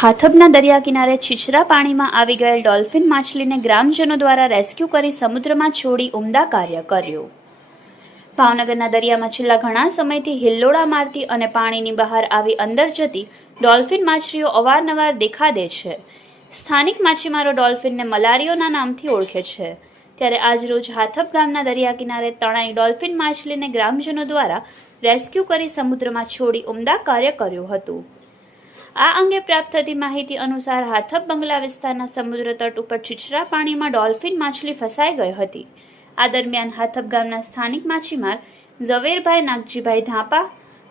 હાથબના દરિયા કિનારે છીછરા પાણીમાં આવી ગયેલ ડોલ્ફિન માછલીને ગ્રામજનો દ્વારા રેસ્ક્યુ કરી સમુદ્રમાં છોડી ઉમદા કાર્ય કર્યું. ભાવનગરના દરિયામાં છેલ્લા ઘણા સમયથી હિલ્લોળા મારતી અને પાણીની બહાર આવી અંદર જતી ડોલ્ફિન માછલીઓ અવારનવાર દેખાદે છે. સ્થાનિક માછીમારો ડોલ્ફિનને મલારીઓના નામથી ઓળખે છે. ત્યારે આજરોજ હાથબ ગામના દરિયા કિનારે તણાઈ ડોલ્ફિન માછલીને ગ્રામજનો દ્વારા રેસ્ક્યુ કરી સમુદ્રમાં છોડી ઉમદા કાર્ય કર્યું હતું. આ અંગે પ્રાપ્ત થતી માહિતી અનુસાર હાથબ બંગલા વિસ્તારના સમુદ્ર તટ ઉપર છીછરા પાણીમાં ડોલ્ફિન માછલી ફસાઈ ગઈ હતી. આ દરમિયાન હાથબ ગામના સ્થાનિક માછીમાર ઝવેરભાઈ નાગજીભાઈ ઢાંપા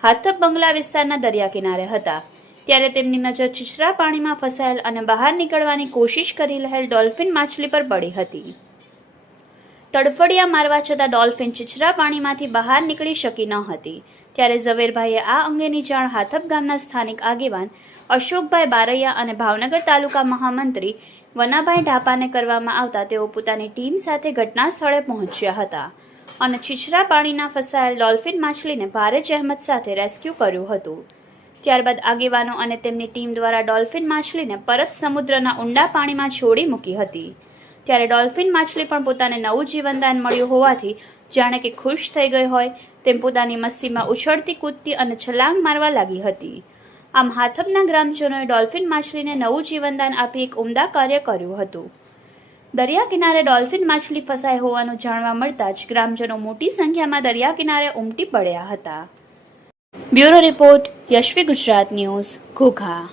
હાથબ બંગલા વિસ્તારના દરિયા કિનારે હતા. ત્યારે તેમની નજર છીછરા પાણીમાં ફસાયેલ અને બહાર નીકળવાની કોશિશ કરી રહેલ ડોલ્ફિન માછલી પર પડી હતી. તડફડિયા મારવા છતાં ડોલ્ફિન છીછરા પાણીમાંથી બહાર નીકળી શકી ન હતી. ત્યારે ઝવેરભાઈએ આ અંગેની જાણ હાથપ ગામના સ્થાનિક આગેવાન અશોકભાઈ બારૈયા અને ભાવનગર તાલુકા મહામંત્રી વનાભાઈ ઢાપાને કરવામાં આવતા તેઓ પોતાની ટીમ સાથે ઘટના સ્થળે પહોંચ્યા હતા. અને છીછરા પાણીના ફસાયેલ ડોલ્ફિન માછલીને ભારે જહેમત સાથે રેસ્ક્યુ કર્યું હતું. ત્યારબાદ આગેવાનો અને તેમની ટીમ દ્વારા ડોલ્ફિન માછલીને પરત સમુદ્રના ઊંડા પાણીમાં છોડી મૂકી હતી. ત્યારે ડોલ્ફિન માછલી પણ પોતાને નવું જીવનદાન મળ્યું હોવાથી જાણે કે ખુશ થઈ ગઈ હોય તેમ પોતાની મસ્તીમાં ઉછળતી કૂદતી અને છલાંગ મારવા લાગી હતી. આમ હાથબના ગ્રામજનોએ ડોલ્ફિન માછલીને નવું જીવનદાન આપી એક ઉમદા કાર્ય કર્યું હતું. દરિયા કિનારે ડોલ્ફિન માછલી ફસાઈ હોવાનું જાણવા મળતા જ ગ્રામજનો મોટી સંખ્યામાં દરિયા કિનારે ઉમટી પડ્યા હતા. Bureau report Yashvi Gujarat news, Ghogha.